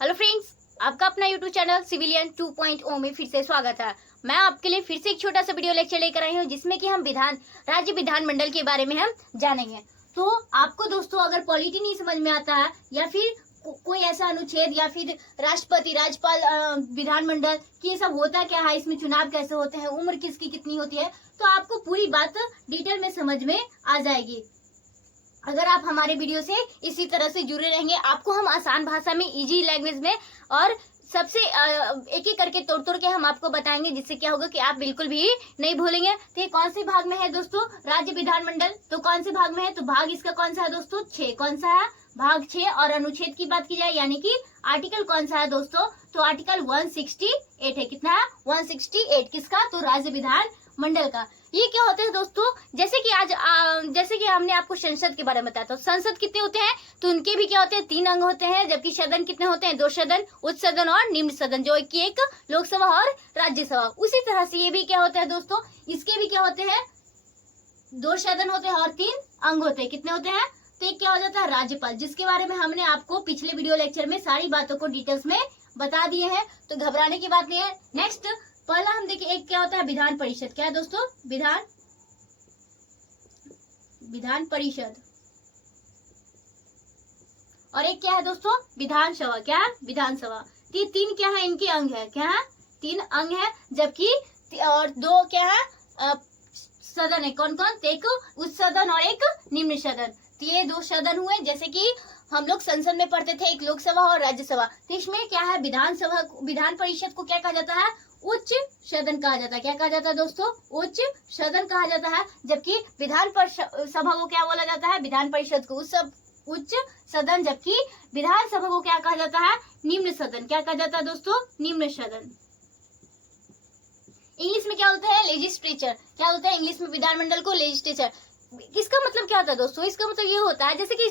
Hello friends, आपका अपना YouTube channel civilian 2.0 में फिर से स्वागत है। मैं आपके लिए फिर से एक छोटा सा वीडियो लेक्चर लेकर आई हूँ जिसमें कि हम राज्य विधानमंडल के बारे में हम जानेंगे। तो आपको दोस्तों अगर पॉलिटी नहीं समझ में आता है या फिर कोई ऐसा अनुच्छेद या फिर राष्ट्रपति राज्यपाल विधानमंडल कि ये सब होता क्या है, इसमें चुनाव कैसे होते हैं, उम्र किसकी कितनी होती है, तो आपको पूरी बात डिटेल में समझ में आ जाएगी अगर आप हमारे वीडियो से इसी तरह से जुड़े रहेंगे। आपको हम आसान भाषा में, इजी लैंग्वेज में और सबसे एक एक करके तोड़ के हम आपको बताएंगे, जिससे क्या होगा कि आप बिल्कुल भी नहीं भूलेंगे। तो ये कौन से भाग में है दोस्तों? राज्य विधानमंडल। तो कौन से भाग में है? तो भाग इसका कौन सा है दोस्तों? 6। कौन सा है? भाग 6। और अनुच्छेद की बात की जाए यानी कि आर्टिकल कौन सा है दोस्तों? तो आर्टिकल 168 है। कितना है? 168 किसका? तो राज्य विधान मंडल का। ये क्या होता है दोस्तों? जैसे कि हमने आपको संसद के बारे में बताया था। संसद कितने होते हैं? तो उनके भी क्या होते हैं? 3 अंग होते हैं। जबकि सदन कितने होते हैं? 2 सदन, उच्च सदन और निम्न सदन, जो कि एक लोकसभा और राज्यसभा। उसी तरह से ये भी क्या होता है दोस्तों? इसके भी क्या होते हैं? 2 सदन होते हैं और 3 अंग होते हैं। कितने होते हैं? तो एक क्या हो जाता है? राज्यपाल, जिसके बारे में हमने आपको पिछले वीडियो लेक्चर में सारी बातों को डिटेल्स में बता दिए हैं, तो घबराने की बात नहीं है। नेक्स्ट पहला हम देखिए, एक क्या होता है? विधान परिषद। क्या है दोस्तों? विधान परिषद। और एक क्या है दोस्तों? विधानसभा। क्या है? विधानसभा। तो 3 क्या है? इनके अंग है। क्या है? 3 अंग है। जबकि और 2 क्या है? सदन है। कौन कौन? एक उच्च सदन और एक निम्न सदन। तो ये 2 सदन हुए। जैसे कि हम लोग संसद में पढ़ते थे, एक लोकसभा और राज्यसभा। तो इसमें क्या है? विधान परिषद को क्या कहा जाता है? उच्च सदन कहा जाता है। क्या कहा जाता है दोस्तों? उच्च सदन कहा जाता है। जबकि विधान सभा को क्या बोला जाता है? विधान परिषद को उच्च सदन। जबकि विधानसभा को क्या कहा जाता है? निम्न सदन। क्या कहा जाता है दोस्तों? निम्न सदन। इंग्लिश में क्या होता है? लेजिस्लेचर। क्या होता है इंग्लिश में? विधानमंडल को लेजिस्लेचर। इसका मतलब क्या होता है दोस्तों? इसका मतलब ये होता है जैसे कि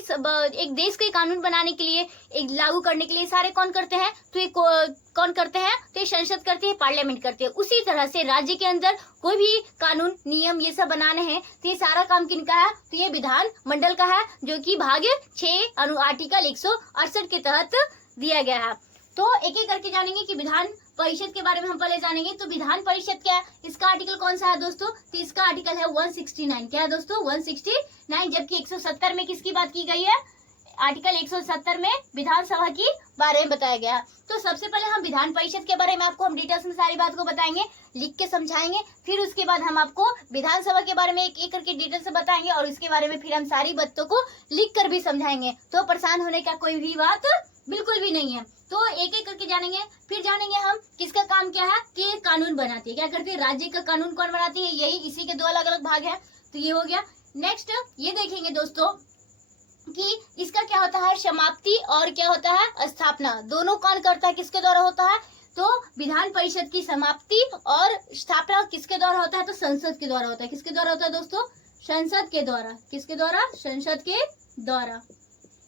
एक देश के कानून बनाने के लिए, एक लागू करने के लिए सारे कौन करते हैं? तो ये कौन करते हैं? तो ये संसद करती है, पार्लियामेंट करती है। उसी तरह से राज्य के अंदर कोई भी कानून, नियम ये सब बनाने हैं, तो ये सारा काम किनका है? तो ये विधान मंडल का है, जो कि भाग 6 आर्टिकल 168 के तहत दिया गया है। तो एक एक करके जानेंगे कि विधान परिषद के बारे में हम पहले जानेंगे। तो विधान परिषद क्या है? इसका आर्टिकल कौन सा है दोस्तों? तो इसका आर्टिकल है 169। क्या है दोस्तों? 169। जबकि 170 में किसकी बात की गई है? आर्टिकल 170 में विधानसभा की बारे में बताया गया। तो सबसे पहले हम विधान परिषद के बारे में आपको हम डिटेल्स में सारी बात को बताएंगे, लिख के समझाएंगे। फिर उसके बाद हम आपको विधानसभा के बारे में एक एक करके डिटेल से बताएंगे और उसके बारे में फिर हम सारी बातों को लिख कर भी समझाएंगे। तो परेशान होने का कोई भी बात बिल्कुल भी नहीं है। तो एक एक करके जानेंगे। फिर जानेंगे हम किसका काम क्या है? कि कानून बनाती है। क्या करती है? राज्य का कानून कौन बनाती है? यही इसी के 2 अलग अलग भाग है। तो ये हो गया। नेक्स्ट ये देखेंगे दोस्तों कि इसका क्या होता है? समाप्ति और क्या होता है? स्थापना। दोनों कौन करता है? किसके द्वारा होता है? तो विधान परिषद की समाप्ति और स्थापना किसके द्वारा होता है? तो संसद के द्वारा होता है। किसके द्वारा होता है दोस्तों? संसद के द्वारा। किसके द्वारा? संसद के द्वारा।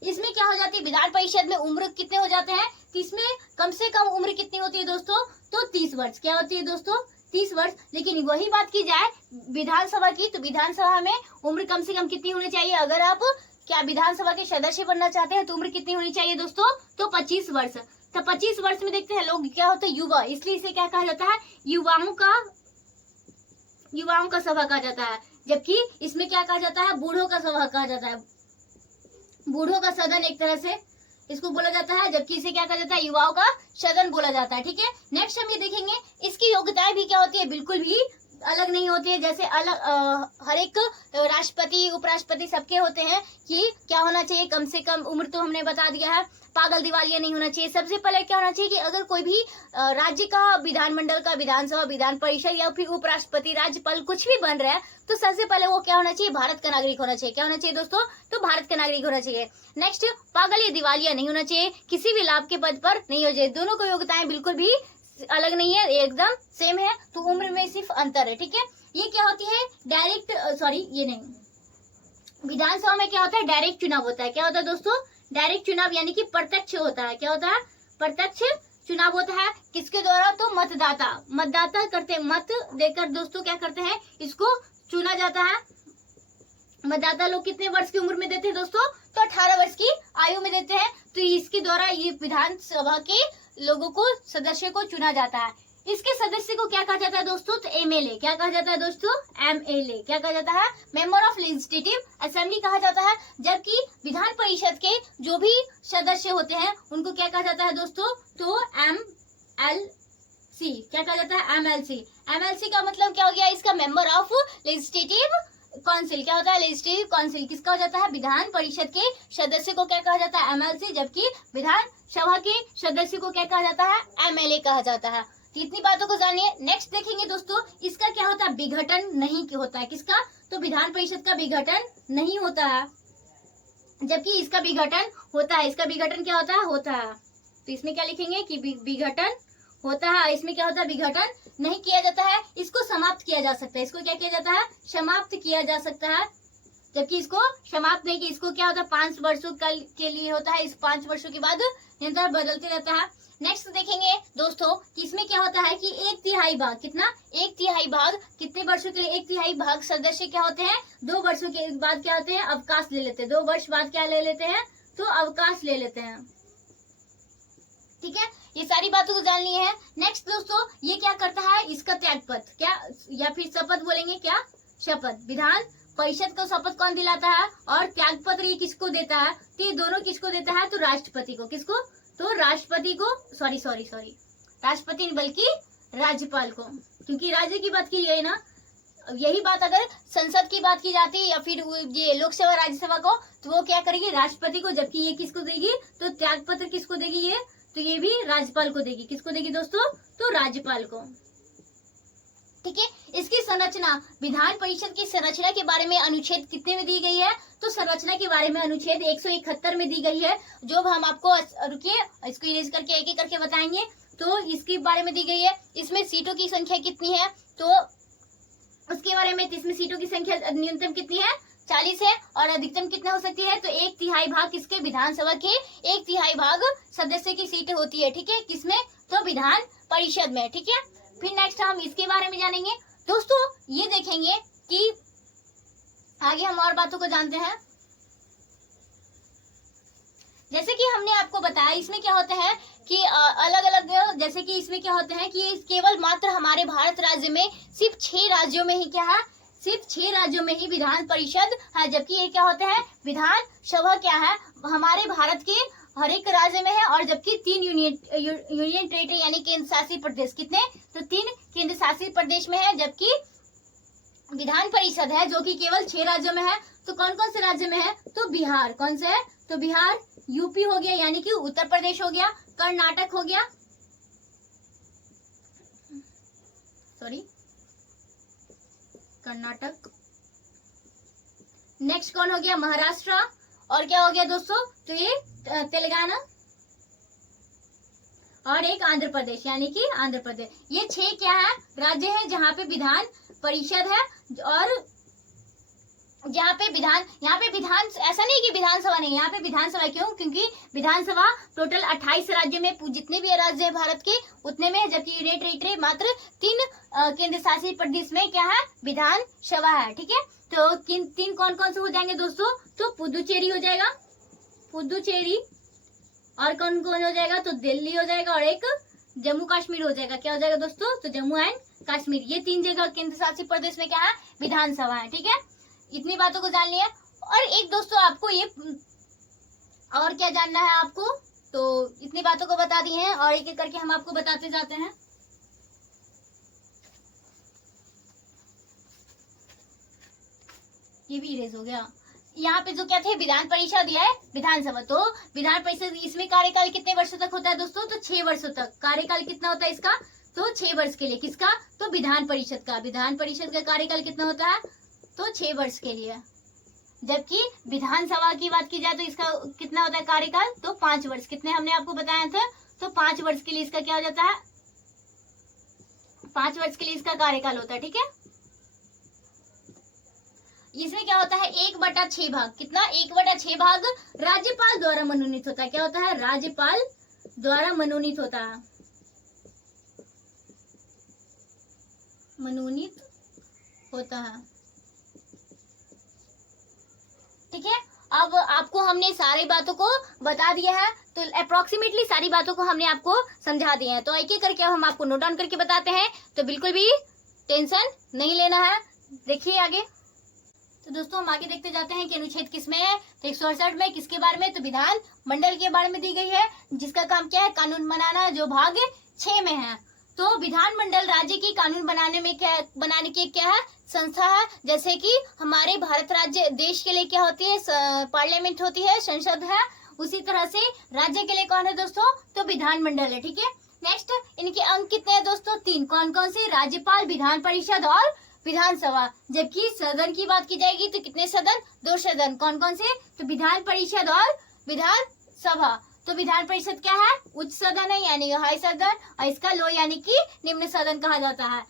इसमें क्या हो जाती है? विधान परिषद में उम्र कितने हो जाते हैं? तो इसमें कम से कम उम्र कितनी होती है दोस्तों? तो 30 वर्ष। क्या होती है दोस्तों? 30 वर्ष। लेकिन वही बात की जाए विधानसभा की, तो विधानसभा में उम्र कम से कम कितनी होनी चाहिए? अगर आप क्या विधानसभा के सदस्य बनना चाहते हैं तो उम्र कितनी होनी चाहिए दोस्तों? तो 25 वर्ष। तो 25 वर्ष में देखते हैं लोग क्या होता है? युवा। इसलिए इसे क्या कहा जाता है? युवाओं का सभा कहा जाता है। जबकि इसमें क्या कहा जाता है? बूढ़ों का सभा कहा जाता है। बूढ़ों का सदन एक तरह से इसको बोला जाता है। जबकि इसे क्या कहा जाता है? युवाओं का सदन बोला जाता है। ठीक है। नेक्स्ट हम ये देखेंगे इसकी योग्यताएं भी क्या होती है? बिल्कुल भी अलग नहीं होती है। जैसे हर एक राष्ट्रपति, उपराष्ट्रपति सबके होते हैं कि क्या होना चाहिए? कम से कम उम्र तो हमने बता दिया है। पागल दिवालिया नहीं होना चाहिए। सबसे पहले क्या होना चाहिए कि अगर कोई भी राज्य का विधानमंडल का, विधानसभा, विधान परिषद या फिर उपराष्ट्रपति, राज्यपाल कुछ भी बन रहा है, तो सबसे पहले वो क्या होना चाहिए? भारत का नागरिक होना चाहिए। क्या होना चाहिए दोस्तों? तो भारत का नागरिक होना चाहिए। नेक्स्ट, पागल या दिवालिया नहीं होना चाहिए। किसी भी लाभ के पद पर नहीं हो जाए। दोनों को योग्यताएं बिल्कुल भी अलग नहीं है, एकदम सेम है। तो उम्र में सिर्फ अंतर है। ठीक है। ये क्या होती है? ये नहीं, विधानसभा में क्या होता है? डायरेक्ट चुनाव होता है। क्या होता है दोस्तों? डायरेक्ट चुनाव यानी कि प्रत्यक्ष होता है। क्या होता है? प्रत्यक्ष चुनाव होता है। किसके द्वारा? तो मतदाता करते, मत देकर दोस्तों क्या करते हैं? इसको चुना जाता है। मतदाता लोग कितने वर्ष की उम्र में देते हैं दोस्तों? तो 18 वर्ष की आयु में देते हैं। तो इसके द्वारा ये विधानसभा के लोगों को, सदस्य को चुना जाता है। इसके सदस्य को क्या कहा जाता है दोस्तों? तो एमएलए। क्या कहा जाता है दोस्तों? एमएलए। क्या कहा जाता है? मेंबर ऑफ लेजिस्लेटिव असेंबली कहा जाता है। जबकि विधान परिषद के जो भी सदस्य होते हैं उनको क्या कहा जाता है दोस्तों? तो एमएलसी। क्या कहा जाता है? एमएलसी। एमएलसी का मतलब क्या हो गया इसका? Member of legislative council. क्या होता है? लेजिस्लेटिव काउंसिल किसका हो जाता है? विधान परिषद के सदस्य को क्या कहा जाता है? एमएलसी। जबकि विधान सभा के सदस्य को क्या कहा जाता है? एमएलए कहा जाता है। तो इतनी बातों को जानिए। नेक्स्ट देखेंगे दोस्तों, इसका क्या होता है? विघटन नहीं होता है। किसका? तो विधान परिषद का विघटन नहीं होता है, जबकि इसका विघटन होता है। इसका विघटन क्या होता है? होता है। तो इसमें क्या लिखेंगे कि विघटन होता है। इसमें क्या होता है? विघटन नहीं किया जाता है। इसको समाप्त किया जा सकता है। इसको क्या किया जाता है? समाप्त किया जा सकता है। जबकि इसको समाप्त नहीं किया, इसको क्या होता है? 5 वर्षों के लिए होता है। इस 5 वर्षों के बाद निरंतर बदलते रहता है। नेक्स्ट देखेंगे दोस्तों कि इसमें क्या होता है कि 1/3 भाग, कितना? 1/3 भाग कितने वर्षों के लिए? 1/3 भाग सदस्य क्या होते हैं? 2 वर्षों के बाद क्या होते हैं? अवकाश ले लेते हैं। 2 वर्ष बाद क्या ले लेते हैं? तो अवकाश ले लेते हैं। ठीक है, ये सारी बातों को जाननी है। नेक्स्ट दोस्तों, ये क्या करता है? इसका त्यागपत्र, क्या या फिर शपथ बोलेंगे, क्या? शपथ। विधान परिषद को शपथ कौन दिलाता है? और त्यागपत्र ये किसको देता है? तो ये दोनों किसको देता है? तो राष्ट्रपति को। किसको? तो राष्ट्रपति को, सॉरी राष्ट्रपति नहीं बल्कि राज्यपाल को, क्योंकि राज्य की बात की गई ना। यही बात अगर संसद की बात की जाती है या फिर ये लोकसभा राज्यसभा को, तो वो क्या करेगी? राष्ट्रपति को। जबकि ये किसको देगी? तो त्यागपत्र किसको देगी? ये तो ये भी राज्यपाल को देगी। किसको देगी दोस्तों? तो राज्यपाल को। ठीक है, इसकी संरचना, विधान परिषद की संरचना के बारे में अनुच्छेद कितने में दी गई है? तो संरचना के बारे में अनुच्छेद 171 में दी गई है। जो हम आपको, रुकिए इसको इरेज करके एक एक करके बताएंगे। तो इसके बारे में दी गई है। इसमें सीटों की संख्या कितनी है? तो उसके बारे में, इसमें सीटों की संख्या न्यूनतम कितनी है? 40 है। और अधिकतम कितना हो सकती है? तो 1/3 भाग किसके? विधानसभा के 1/3 भाग सदस्य की सीट होती है। ठीक है, किसमें? तो विधान परिषद में। ठीक है, फिर नेक्स्ट हम इसके बारे में जानेंगे दोस्तों। ये देखेंगे कि आगे हम और बातों को जानते हैं। जैसे कि हमने आपको बताया, इसमें क्या होता है कि अलग अलग, जैसे कि इसमें क्या होता है कि केवल मात्र हमारे भारत राज्य में सिर्फ 6 राज्यों में ही क्या है? सिर्फ 6 राज्यों में ही विधान परिषद है। जबकि ये क्या होता है? विधान सभा क्या है? हमारे भारत के हर एक राज्य में है। और जबकि 3 यूनियन टेरिटरी यानी केंद्र शासित प्रदेश, कितने? तो 3 केंद्र शासित प्रदेश में है। जबकि विधान परिषद है जो कि केवल 6 राज्यों में है। तो कौन कौन से राज्य में है? तो बिहार। कौन से है? तो बिहार, यूपी हो गया यानी कि उत्तर प्रदेश हो गया, कर्नाटक हो गया, कर्नाटक। नेक्स्ट कौन हो गया? महाराष्ट्र। और क्या हो गया दोस्तों? तो ये तेलंगाना और एक आंध्र प्रदेश यानी कि आंध्र प्रदेश। ये 6 क्या है? राज्य है जहाँ पे विधान परिषद है। और यहाँ पे विधान ऐसा नहीं कि विधानसभा नहीं, यहाँ पे विधानसभा। क्यों? क्योंकि विधानसभा टोटल 28 राज्य में, जितने भी राज्य है भारत के उतने में है। जबकि यूनियन टेरिटरी मात्र 3 केंद्र शासित प्रदेश में क्या है? विधानसभा है। ठीक है, तो 3 कौन कौन से हो जाएंगे दोस्तों? तो पुदुचेरी हो जाएगा, पुदुचेरी। और कौन कौन हो जाएगा? तो दिल्ली हो जाएगा। और एक जम्मू कश्मीर हो जाएगा। क्या हो जाएगा दोस्तों? तो जम्मू एंड कश्मीर। ये 3 जगह केंद्र शासित प्रदेश में क्या है? विधानसभा है। ठीक है, इतनी बातों को जान लिया। और एक दोस्तों आपको ये और क्या जानना है आपको? तो इतनी बातों को बता दी हैं और एक एक करके हम आपको बताते जाते हैं। ये भी इरेज हो गया। यहाँ पे जो क्या थे? विधान परिषद या विधानसभा। तो विधान परिषद, इसमें कार्यकाल कितने वर्षों तक होता है दोस्तों? तो 6 वर्षों तक कार्यकाल कितना होता है इसका? तो 6 वर्ष के लिए। किसका? तो विधान परिषद का। विधान परिषद का कार्यकाल कितना होता है? तो 6 वर्ष के लिए। जबकि विधानसभा की बात की जाए तो इसका कितना होता है कार्यकाल? तो 5 वर्ष। कितने हमने आपको बताया था? तो 5 वर्ष के लिए इसका क्या हो जाता है? 5 वर्ष के लिए इसका कार्यकाल होता है। ठीक है, इसमें क्या होता है? 1/6 भाग, कितना? 1/6 भाग राज्यपाल द्वारा मनोनीत होता है। क्या होता है? राज्यपाल द्वारा मनोनीत होता है, मनोनीत होता है। ठीक है। अब आपको हमने सारी बातों को बता दिया है, तो अप्रोक्सीमेटली सारी बातों को हमने आपको समझा दिया है। तो एक एक करके हम आपको नोट डाउन करके बताते हैं, तो बिल्कुल भी टेंशन नहीं लेना है। देखिए आगे। तो दोस्तों हम आगे देखते जाते हैं कि अनुच्छेद किसमें है। तो 168 में किसके बारे में, तो विधान मंडल के बारे में दी गई है, जिसका काम क्या है, कानून बनाना, जो भाग 6 में है। तो विधान मंडल राज्य की कानून बनाने की क्या है, संस्था है। जैसे कि हमारे भारत राज्य देश के लिए क्या होती है, पार्लियामेंट होती है, संसद है। उसी तरह से राज्य के लिए कौन है दोस्तों, तो विधान मंडल है, ठीक है। नेक्स्ट, इनके अंग कितने हैं दोस्तों, 3। कौन कौन से, राज्यपाल, विधान परिषद और विधानसभा। जबकि सदन की बात की जाएगी तो कितने सदन, 2 सदन। कौन कौन से, तो विधान परिषद और विधानसभा। तो विधान परिषद क्या है, उच्च सदन है यानी हाई सदन, और इसका लो यानी कि निम्न सदन कहा जाता है।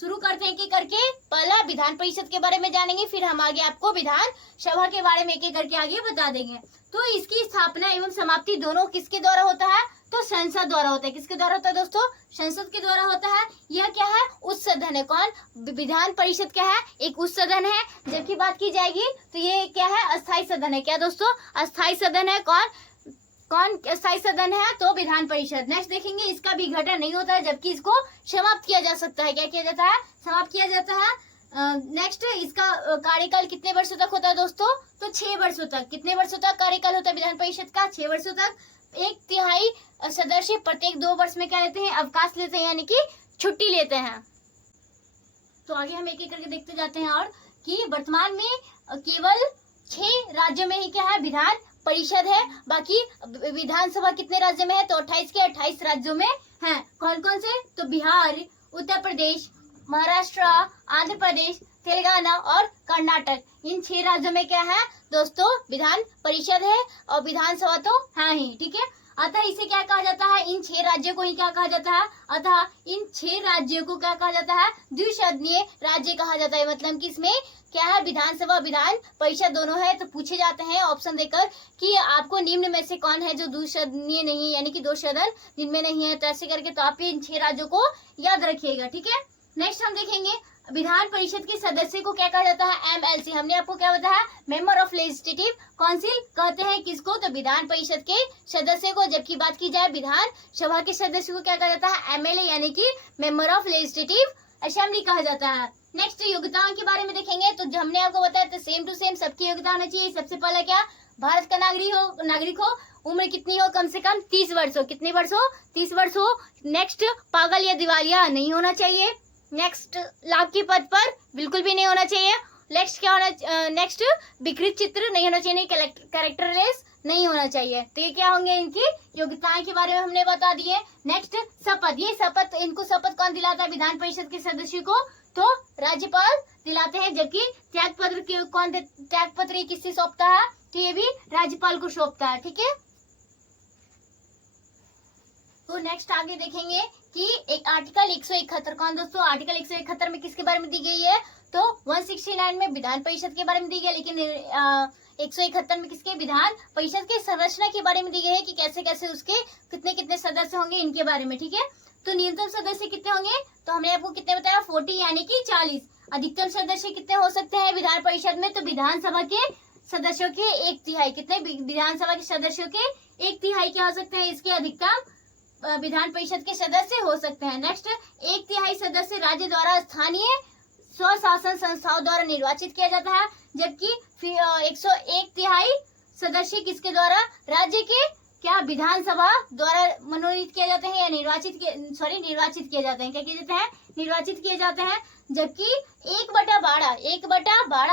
शुरू करते हैं एक करके। पहला विधान परिषद के बारे में जानेंगे, फिर हम आगे आपको विधान सभा के बारे में एक करके आगे बता देंगे। तो इसकी स्थापना एवं समाप्ति दोनों किसके द्वारा होता है, तो संसद द्वारा होता है। किसके द्वारा होता है दोस्तों, संसद के द्वारा होता है। यह क्या है, उच्च सदन है। कौन, विधान परिषद क्या है, एक उच्च सदन है। जबकि बात की जाएगी तो ये क्या है, अस्थायी सदन है। क्या दोस्तों, अस्थायी सदन है। कौन अस्थायी सदन है, तो विधान परिषद। नेक्स्ट देखेंगे, इसका विघटन नहीं होता है, जबकि इसको समाप्त किया जा सकता है। क्या किया जाता है, समाप्त किया जाता है। नेक्स्ट, इसका कार्यकाल कितने वर्षों तक होता है दोस्तों, तो 6 वर्षों तक। कितने वर्षों तक कार्यकाल होता है विधान परिषद का, 6 वर्षों तक। 1/3 सदस्य प्रत्येक 2 वर्ष में क्या लेते हैं, अवकाश लेते हैं, यानी कि छुट्टी लेते हैं। तो आगे हम एक एक करके देखते जाते हैं, और कि वर्तमान में केवल 6 राज्यों में ही क्या है, विधान परिषद है। बाकी विधानसभा कितने राज्य में है, तो 28 के 28 राज्यों में है। कौन कौन से, तो बिहार, उत्तर प्रदेश, महाराष्ट्र, आंध्र प्रदेश, तेलंगाना और कर्नाटक। इन 6 राज्यों में क्या है दोस्तों, विधान परिषद है, और विधानसभा तो है ही, ठीक है। अतः इसे क्या कहा जाता है, इन 6 राज्यों को ही क्या कहा जाता है, अतः इन 6 राज्यों को क्या कहा जाता है, द्विसदनीय राज्य कहा जाता है। मतलब कि इसमें क्या है, विधानसभा विधान परिषद दोनों है। तो पूछे जाते हैं ऑप्शन देकर कि आपको निम्न में से कौन है जो द्विसदनीय नहीं है, यानी कि 2 सदन जिनमें नहीं है। तो ऐसे करके तो आप इन 6 राज्यों को याद रखिएगा, ठीक है। नेक्स्ट हम देखेंगे, विधान परिषद के सदस्य को क्या कहा जाता है, MLC। हमने आपको क्या बताया, मेंबर ऑफ लेजिस्लेटिव काउंसिल कहते हैं किसको, तो विधान परिषद के सदस्य को। जबकि बात की जाए विधान सभा के सदस्य को क्या कहा जाता है, MLA, यानी कि मेंबर ऑफ लेजिस्लेटिव असेंबली कहा जाता है। नेक्स्ट, योग्यताओं के बारे में देखेंगे। तो जो हमने आपको बताया, तो सेम टू सेम सबकी योग्यता होनी चाहिए। सबसे पहला क्या, भारत का नागरिक हो, उम्र कितनी हो, कम से कम 30 वर्ष हो। कितने वर्ष हो, 30 वर्ष हो। नेक्स्ट, पागल या दिवालिया नहीं होना चाहिए। नेक्स्ट, लाभ के पद पर बिल्कुल भी नहीं होना चाहिए। नेक्स्ट क्या होना, नेक्स्ट विकृत चित्र नहीं होना चाहिए, कैरेक्टरलेस नहीं होना चाहिए। तो ये क्या होंगे, इनकी योग्यताएं के बारे में हमने बता दिए। नेक्स्ट, शपथ। ये शपथ, इनको शपथ कौन दिलाता है, विधान परिषद के सदस्यों को, तो राज्यपाल दिलाते हैं। जबकि त्याग पत्र ये किससे सौंपता है, तो ये भी राज्यपाल को सौंपता है, ठीक है। तो नेक्स्ट आगे देखेंगे कि एक आर्टिकल 171। कौन दोस्तों, आर्टिकल 171 में किसके बारे में दी गई है, तो 169 में विधान परिषद के बारे में दी गई है। लेकिन 171 में किसके, विधान परिषद के संरचना के बारे में दी गई है, कि कैसे कैसे उसके कितने कितने सदस्य होंगे, इनके बारे में, ठीक है। तो न्यूनतम सदस्य कितने होंगे, तो हमने आपको कितने बताया, 40 यानी कि 40। अधिकतम सदस्य कितने हो सकते हैं विधान परिषद में, तो विधानसभा के सदस्यों के 1/3। कितने, विधानसभा के सदस्यों के 1/3 क्या हो सकते हैं, इसके अधिकतम विधान परिषद के सदस्य हो सकते हैं। नेक्स्ट, 1/3 सदस्य राज्य द्वारा स्थानीय स्वशासन संस्थाओं द्वारा निर्वाचित किया जाता है। जबकि 101/3 सदस्य किसके द्वारा, राज्य के क्या विधानसभा द्वारा मनोनीत किए जाते हैं, या निर्वाचित किए जाते हैं। क्या किए जाते हैं, निर्वाचित किए जाते हैं। जबकि 1/12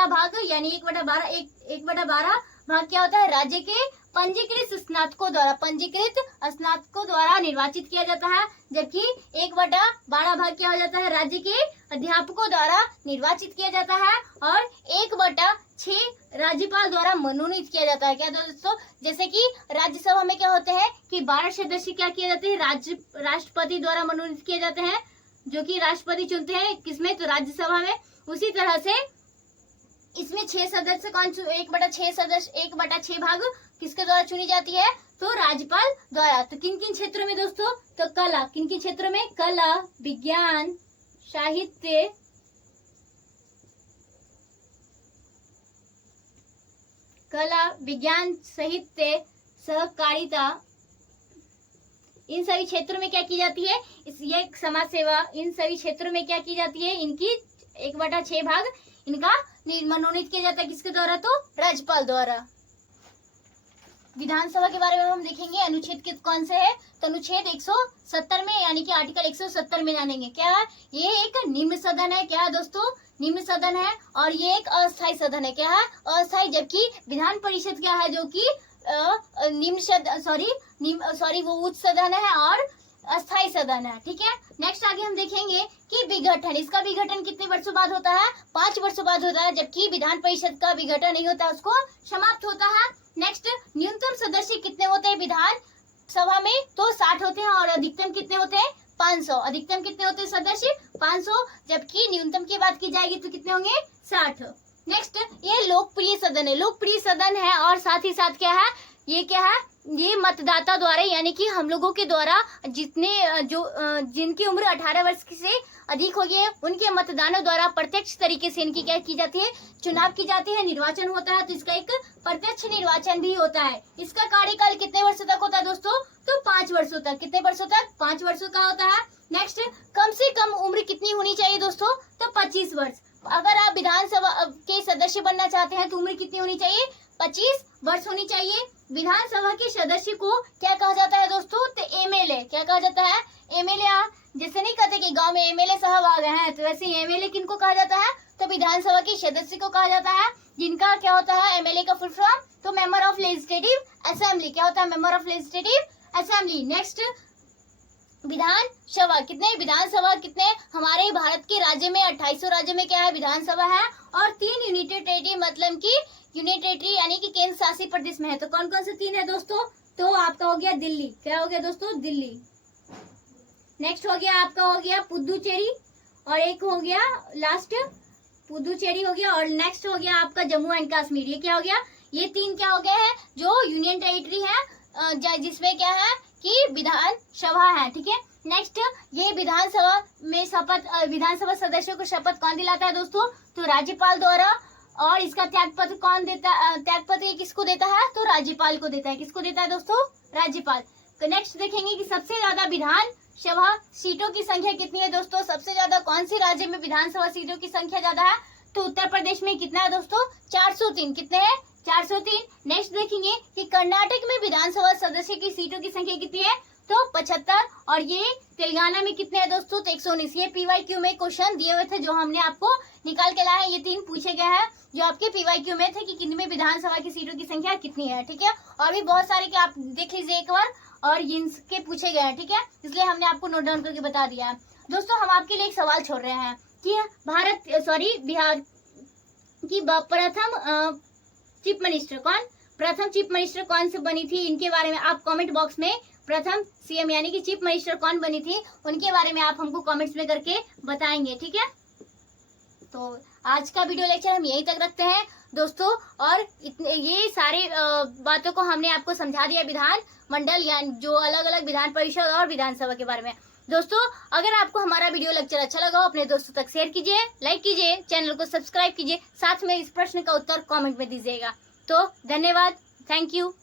भाग, यानी 1/12 भाग क्या होता है, राज्य के पंजीकृत स्नातकों द्वारा निर्वाचित किया जाता है। जबकि 1/12 भाग क्या हो जाता है, राज्य के अध्यापकों द्वारा निर्वाचित किया जाता है। और 1/6 राज्यपाल द्वारा मनोनीत किया जाता है। क्या दोस्तों, जैसे कि राज्यसभा में क्या होते हैं कि 12 सदस्य क्या किए जाते हैं, राष्ट्रपति द्वारा मनोनीत किए जाते हैं, जो कि राष्ट्रपति चुनते हैं किसमें, तो राज्यसभा में। उसी तरह से इसमें 6 सदस्य कौन, 1/6 भाग किसके द्वारा चुनी जाती है, तो राज्यपाल द्वारा। तो किन किन क्षेत्रों में दोस्तों, तो कला, किन किन क्षेत्रों में, कला, विज्ञान, साहित्य, कला, विज्ञान, साहित्य, सहकारिता, इन सभी क्षेत्रों में क्या की जाती है, ये समाज सेवा, इन सभी क्षेत्रों में क्या की जाती है, इनकी 1/6 भाग इनका मनोनीत किया जाता है। किसके द्वारा? तो राज्यपाल द्वारा। विधानसभा के बारे में हम देखेंगे अनुच्छेद कौन से है, तो अनुच्छेद 170 में यानी कि आर्टिकल 170 में जानेंगे। क्या है? ये एक निम्न सदन है। क्या है दोस्तों? निम्न सदन है। और ये एक अस्थायी सदन है। क्या है? अस्थायी। जबकि विधान परिषद क्या है, जो कि वो उच्च सदन है और अस्थायी सदन है। ठीक है। नेक्स्ट आगे हम देखेंगे कि विघटन, इसका विघटन कितने वर्षों बाद होता है? 5 वर्षों बाद होता है। जबकि विधान परिषद का विघटन नहीं होता, उसको समाप्त होता है। नेक्स्ट, न्यूनतम सदस्य कितने होते हैं विधान सभा में? तो 60 होते हैं। और अधिकतम कितने होते हैं? 500। अधिकतम कितने होते हैं सदस्य? 500। जबकि न्यूनतम की बात की जाएगी तो कितने होंगे? 60। नेक्स्ट, ये लोकप्रिय सदन है। लोकप्रिय सदन है और साथ ही साथ क्या है, ये क्या है, ये मतदाता द्वारा यानी कि हम लोगों के द्वारा जिनकी उम्र 18 वर्ष से अधिक हो गई है, उनके मतदानों द्वारा प्रत्यक्ष तरीके से इनकी क्या की जाती है? चुनाव की जाती है, निर्वाचन होता है। तो इसका एक प्रत्यक्ष निर्वाचन भी होता है। इसका कार्यकाल कितने वर्षों तक होता है दोस्तों? तो 5 वर्षों तक। कितने वर्षों तक? 5 वर्षों का होता है। नेक्स्ट, कम से कम उम्र कितनी होनी चाहिए दोस्तों? तो 25 वर्ष। अगर आप विधानसभा के सदस्य बनना चाहते हैं तो उम्र कितनी होनी चाहिए? 25 वर्ष होनी चाहिए। विधानसभा के सदस्य को क्या कहा जाता है दोस्तों? तो एमएलए। क्या कहा जाता है? एमएलए। जैसे नहीं कहते कि गांव में एमएलए साहब आ गए हैं, तो वैसे एमएलए किनको कहा जाता है? तो विधानसभा के सदस्य को कहा जाता है, जिनका क्या होता है एमएलए का फुल फॉर्म? तो मेंबर ऑफ लेजिस्लेटिव असेंबली। क्या होता है? Member of legislative assembly. Next, विधानसभा कितने? विधानसभा कितने? हमारे भारत के राज्य में 2800 राज्यों में क्या है? विधानसभा है। और 3 यूनिटेड टेरिटरी मतलब कि यूनियन टेरिटरी यानी कि केंद्र शासित प्रदेश में है। तो कौन कौन से 3 है दोस्तों? तो आपका हो गया दिल्ली। क्या हो गया दोस्तों? दिल्ली। नेक्स्ट हो गया आपका हो गया पुदुचेरी, और एक हो गया लास्ट पुदुचेरी हो गया, और नेक्स्ट हो गया आपका जम्मू एंड कश्मीर। ये क्या हो गया? ये 3 क्या हो गए हैं जो यूनियन टेरिटरी है, जिसमें क्या है कि विधानसभा है। ठीक है। नेक्स्ट, ये विधानसभा में विधानसभा सदस्यों को शपथ कौन दिलाता है दोस्तों? तो राज्यपाल द्वारा। और इसका त्यागपत्र कौन देता है? त्यागपत्र किसको देता है? तो राज्यपाल को देता है। किसको देता है दोस्तों? राज्यपाल। तो नेक्स्ट देखेंगे कि सबसे ज्यादा विधानसभा सीटों की संख्या कितनी है दोस्तों? सबसे ज्यादा कौन से राज्य में विधानसभा सीटों की संख्या ज्यादा है? तो उत्तर प्रदेश में कितना है दोस्तों? 403। कितने हैं? 403। नेक्स्ट देखेंगे कि कर्नाटक में विधानसभा सदस्य की सीटों की संख्या कितनी है? तो 75। और ये तेलंगाना में कितने हैं दोस्तों? तो 119। ये PYQ में क्वेश्चन दिए हुए थे जो हमने आपको निकाल के लाए हैं। ये 3 पूछे गए हैं जो आपके PYQ में थे कि कितने में विधानसभा की सीटों की संख्या कितनी है। ठीक है। और भी बहुत सारे के आप देख लीजिए एक बार, और इनके पूछे गए हैं। ठीक है। इसलिए हमने आपको नोट डाउन करके बता दिया है। दोस्तों, हम आपके लिए एक सवाल छोड़ रहे हैं कि बिहार की प्रथम चीफ मिनिस्टर कौन? प्रथम चीफ मिनिस्टर कौन से बनी थी? इनके बारे में आप कमेंट बॉक्स में प्रथम CM यानी कि चीफ मिनिस्टर कौन बनी थी, उनके बारे में आप हमको कमेंट्स में करके बताएंगे। ठीक है। तो आज का वीडियो लेक्चर हम यहीं तक रखते हैं दोस्तों। और ये सारी बातों को हमने आपको समझा दिया विधान मंडल या जो अलग अलग विधान परिषद और विधानसभा के बारे में। दोस्तों, अगर आपको हमारा वीडियो लेक्चर अच्छा लगा हो अपने दोस्तों तक शेयर कीजिए, लाइक कीजिए, चैनल को सब्सक्राइब कीजिए, साथ में इस प्रश्न का उत्तर कमेंट में दीजिएगा। तो धन्यवाद। Thank you.